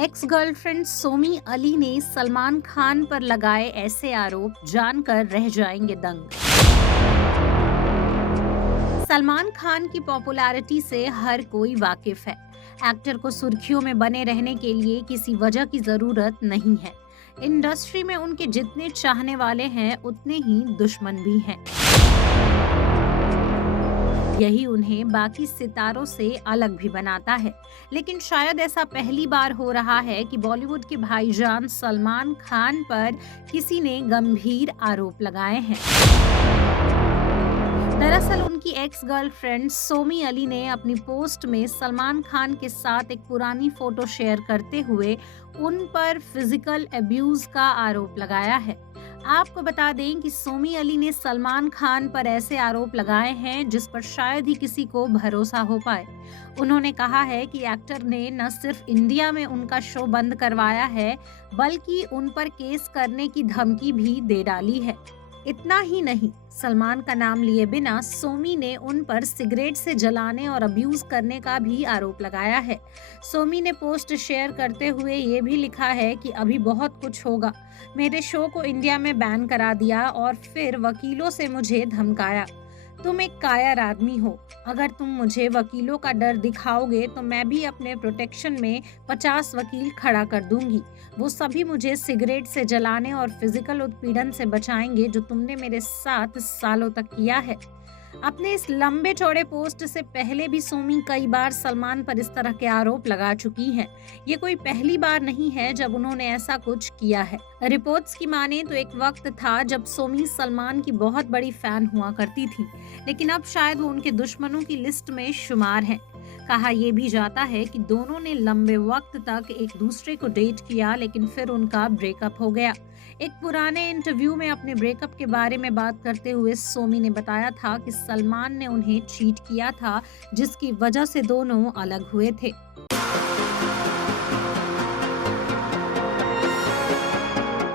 Ex girlfriend Somi Ali ने सलमान खान पर लगाए ऐसे आरोप जानकर रह जाएंगे दंग। सलमान खान की पॉपुलैरिटी से हर कोई वाकिफ है। एक्टर को सुर्खियों में बने रहने के लिए किसी वजह की जरूरत नहीं है। इंडस्ट्री में उनके जितने चाहने वाले हैं उतने ही दुश्मन भी हैं। यही उन्हें बाकी सितारों से अलग भी बनाता है। लेकिन शायद ऐसा पहली बार हो रहा है कि बॉलीवुड के भाईजान सलमान खान पर किसी ने गंभीर आरोप लगाए हैं। दरअसल उनकी एक्स गर्लफ्रेंड सोमी अली ने अपनी पोस्ट में सलमान खान के साथ एक पुरानी फोटो शेयर करते हुए उन पर फिजिकल अब्यूज का आरोप लगाया है। आपको बता दें कि सोमी अली ने सलमान खान पर ऐसे आरोप लगाए हैं जिस पर शायद ही किसी को भरोसा हो पाए। उन्होंने कहा है कि एक्टर ने न सिर्फ इंडिया में उनका शो बंद करवाया है, बल्कि उन पर केस करने की धमकी भी दे डाली है। इतना ही नहीं, सलमान का नाम लिए बिना सोमी ने उन पर सिगरेट से जलाने और अब्यूज करने का भी आरोप लगाया है। सोमी ने पोस्ट शेयर करते हुए ये भी लिखा है कि अभी बहुत कुछ होगा। मेरे शो को इंडिया में बैन करा दिया और फिर वकीलों से मुझे धमकाया। तुम एक कायर आदमी हो। अगर तुम मुझे वकीलों का डर दिखाओगे तो मैं भी अपने प्रोटेक्शन में 50 वकील खड़ा कर दूंगी। वो सभी मुझे सिगरेट से जलाने और फिजिकल उत्पीड़न से बचाएंगे जो तुमने मेरे साथ सालों तक किया है। अपने इस लंबे चौड़े पोस्ट से पहले भी सोमी कई बार सलमान पर इस तरह के आरोप लगा चुकी हैं। ये कोई पहली बार नहीं है जब उन्होंने ऐसा कुछ किया है। रिपोर्ट्स की माने तो एक वक्त था जब सोमी सलमान की बहुत बड़ी फैन हुआ करती थी, लेकिन अब शायद वो उनके दुश्मनों की लिस्ट में शुमार हैं। कहा यह भी जाता है कि दोनों ने लंबे वक्त तक एक दूसरे को डेट किया, लेकिन फिर उनका ब्रेकअप हो गया। एक पुराने इंटरव्यू में अपने ब्रेकअप के बारे में बात करते हुए सोमी ने बताया था कि सलमान ने उन्हें चीट किया था, जिसकी वजह से दोनों अलग हुए थे।